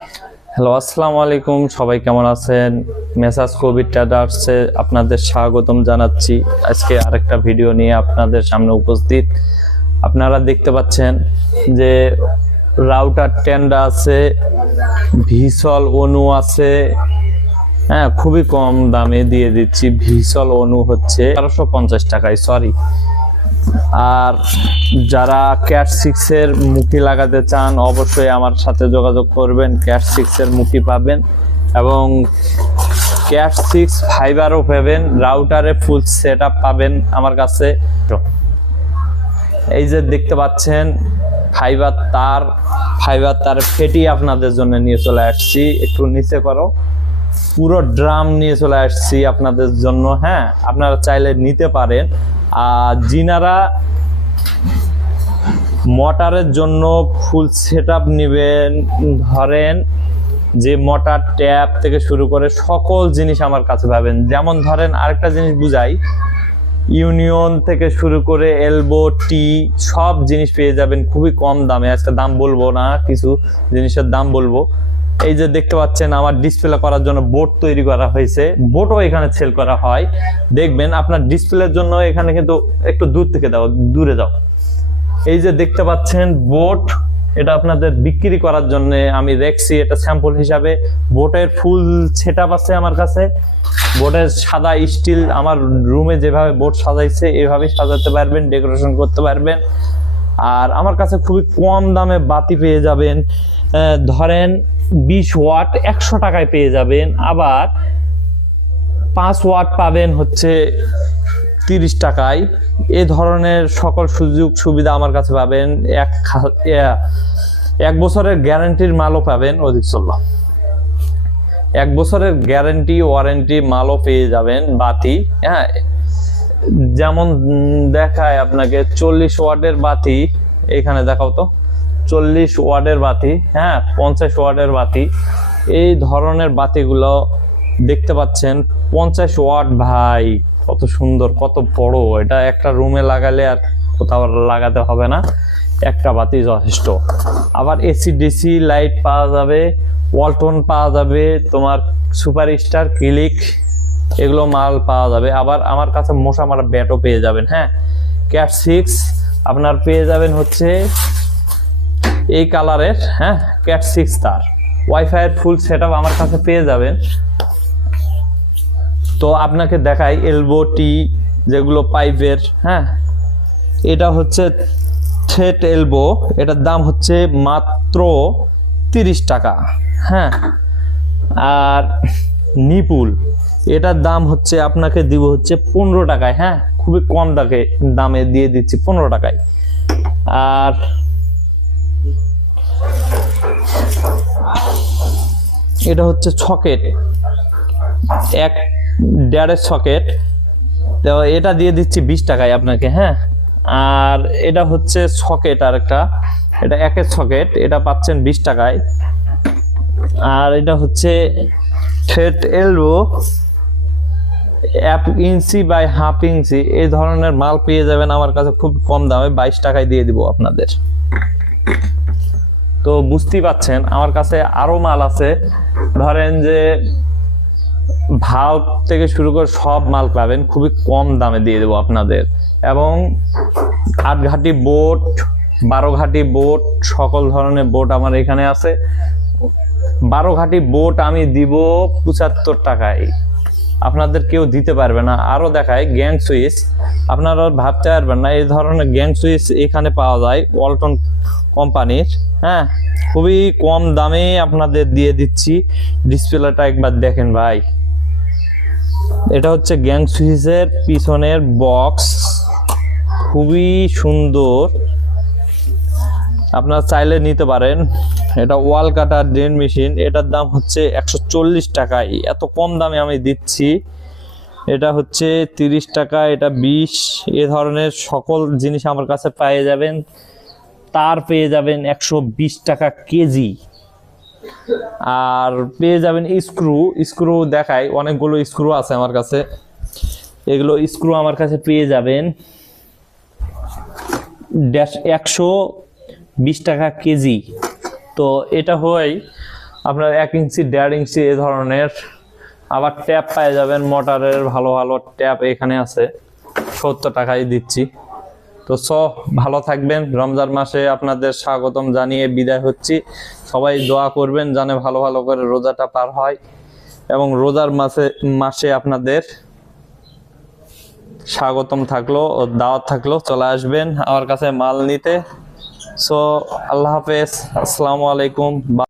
Hello, আসসালামু আলাইকুম। সবাই কেমন আছেন? মেসাজ কবির ট্রেডার্সে আপনাদের স্বাগতম জানাচ্ছি। আজকে আরেকটা ভিডিও নিয়ে আপনাদের সামনে উপস্থিত। আপনারা দেখতে পাচ্ছেন যে রাউটার টেন্ডা আছে, ভিসল অনু আছে। হ্যাঁ, খুবই কম দামে দিয়ে দিচ্ছি। ভিসল অনু হচ্ছে 1350 টাকায়, সরি। আর যারা ক্যাট 6 এর মুখি লাগাতে চান অবশ্যই আমার সাথে যোগাযোগ করবেন। ক্যাট 6 এর মুখি পাবেন এবং ক্যাট 6 ফাইবারও পাবেন, রাউটারে ফুল সেট আপ পাবেন আমার কাছে। এই যে দেখতে পাচ্ছেন ফাইবার তার ফেটি আপনাদের জন্য নিয়ে চলে আসছি। একটু নিচে করো, পুরো ড্রাম নিয়ে চলে আসছি আপনাদের জন্য। হ্যাঁ, আপনারা চাইলে নিতে পারেন। আর যিনারা মোটরের জন্য ফুল সেটআপ নেবেন, ধরেন যে মোটর ট্যাপ থেকে শুরু করে সকল জিনিস আমার কাছে পাবেন। যেমন ধরেন আরেকটা জিনিস বুঝাই, ইউনিয়ন থেকে শুরু করে এলবো টি সব জিনিস পেয়ে যাবেন খুবই কম দামে। আজকে দাম বলবো না, কিছু জিনিসের দাম বলবো। এই যে দেখতে পাচ্ছেন আমার ডিসপ্লে করার জন্য বোর্ড তৈরি করা হয়েছে, বোর্ডও এখানে সেল করা হয়। দেখবেন আপনার ডিসপ্লের জন্য এখানে কিন্তু একটু দূর থেকে দূরে যাও। এই যে দেখতে পাচ্ছেন বোর্ড, এটা আপনাদের বিক্রি করার জন্য আমি রেখেছি, এটা স্যাম্পল হিসাবে। বোর্ডের ফুল সেটআপ আছে আমার কাছে। বোর্ডের সাদা স্টিল, আমার রুমে যেভাবে বোর্ড সাজাইছে এভাবে সাজাতে পারবেন, ডেকোরেশন করতে পারবেন। আর আমার কাছে খুবই কম দামে বাতি পেয়ে যাবেন। ধরেন 20 ওয়াট 100 টাকায় পেয়ে যাবেন। আবার 5 ওয়াট পাবেন হচ্ছে 30 টাকায়। এই ধরনের সকল সুযোগ সুবিধা আমার কাছে পাবেন। এক বছরের গ্যারান্টির মালও পাবেন। অধিক চলল 1 বছরের গ্যারান্টি ওয়ারেন্টি মালও পেয়ে যাবেন বাতি। হ্যাঁ, যেমন দেখায় আপনাকে 40 ওয়াটের বাতি, এখানে দেখাও তো 40 ওয়াটের বাতি। হ্যাঁ, 50 ওয়াটের বাতি। এই ধরনের বাতিগুলো দেখতে পাচ্ছেন 50 ওয়াট। ভাই কত সুন্দর, কত বড়! এটা একটা রুমে লাগালে আর কোথাও লাগাতে হবে না, একটা বাতি যথেষ্ট। আবার এসি ডিসি লাইট পাওয়া যাবে, ওয়ালটন পাওয়া যাবে, তোমার সুপারস্টার, ক্লিক, এগুলো মাল পাওয়া যাবে। আবার আমার কাছে মশা মারা ব্যাটও পেয়ে যাবেন। হ্যাঁ, ক্যাট 6 আপনার পেয়ে যাবেন হচ্ছে এই কালারের। হ্যাঁ, ক্যাট 6 তার ওয়াইফাই এর ফুল সেটআপ আমার কাছে পেয়ে যাবেন। তো আপনাকে দেখাই এলবো টি, যেগুলো পাইপের। হ্যাঁ, এটা হচ্ছে থ্রেড এলবো, এটার দাম হচ্ছে মাত্র 30 টাকা। হ্যাঁ, আর নিপুল, এটার দাম হচ্ছে আপনাকে দিব হচ্ছে 15 টাকায়। হ্যাঁ, খুবই কম দামে দিয়ে দিচ্ছি 15 টাকায়। আর এটা হচ্ছে সকেট, 1.5 সকেট, তো এটা দিয়ে দিচ্ছি 20 টাকায় আপনাকে। হ্যাঁ, আর এটা হচ্ছে সকেট আরেকটা, এটা 1 সকেট, এটা পাচ্ছেন 20 টাকায়। আর এটা হচ্ছে থ্রেড এলবো 1 ইঞ্চি বাই 1/2 ইঞ্চি, এই ধরনের মাল পেয়ে যাবেন আমার কাছে খুব কম দামে, 22 টাকায় দিয়ে দিব আপনাদের। তো বুঝতেই পাচ্ছেন আমার কাছে আরো মাল আছে। ধরেন যে ভাল্ব থেকে শুরু করে সব মাল পাবেন খুবই কম দামে দিয়ে দেবো আপনাদের। এবং 8 ঘাটি বোট, 12 ঘাটি বোট, সকল ধরনের বোট আমার এখানে আছে। 12 ঘাটি বোট আমি দিব 75 টাকায়, আপনাদের কেউ দিতে পারবে না। আরো দেখায় গ্যাং সুইচ, আপনারা ভাবতে পারবেন না এই ধরনের গ্যাং সুইচ এখানে পাওয়া যায় ওয়ালটন কোম্পানির। হ্যাঁ, খুবই কম দামে আপনাদের দিয়ে দিচ্ছি। ডিসপ্লেটা একবার দেখেন ভাই, এটা হচ্ছে গ্যাং সুইচের পিছনের বক্স, খুবই সুন্দর, আপনারা চাইলে নিতে পারেন। এটা ওয়াল কাটার ড্রেন মেশিন, এটার দাম হচ্ছে 140 টাকায়। এত কম দামে আমি দিচ্ছি। এটা হচ্ছে 30 টাকা, এটা 20। এ ধরনের সকল জিনিস আমার কাছে পেয়ে যাবেন। তার পেয়ে যাবেন 120 টাকা কেজি। আর পেয়ে যাবেন স্ক্রু দেখাই, অনেকগুলো স্ক্রু আছে আমার কাছে। এগুলো স্ক্রু আমার কাছে পেয়ে যাবেন 120 টাকা কেজি। তো এটা হয় আপনার 1 ইঞ্চি 1.5 ইঞ্চি এই ধরনের। আবার ট্যাপ পেয়ে যাবেন, মোটরের ভালো ভালো ট্যাপ এখানে আছে, 70 টাকায় দিচ্ছি। তো ভালো থাকবেন। রমজান মাসে আপনাদের স্বাগতম জানিয়ে বিদায় হচ্ছি। সবাই দোয়া করবেন যেন ভালো ভালো করে রোজাটা পার হয়, এবং রোজার মাসে আপনাদের স্বাগতম থাকলো ও দাওয়াত থাকলো, চলে আসবেন আমার কাছে মাল নিতে। আল্লাহ হাফেজ, আসসালামু আলাইকুম।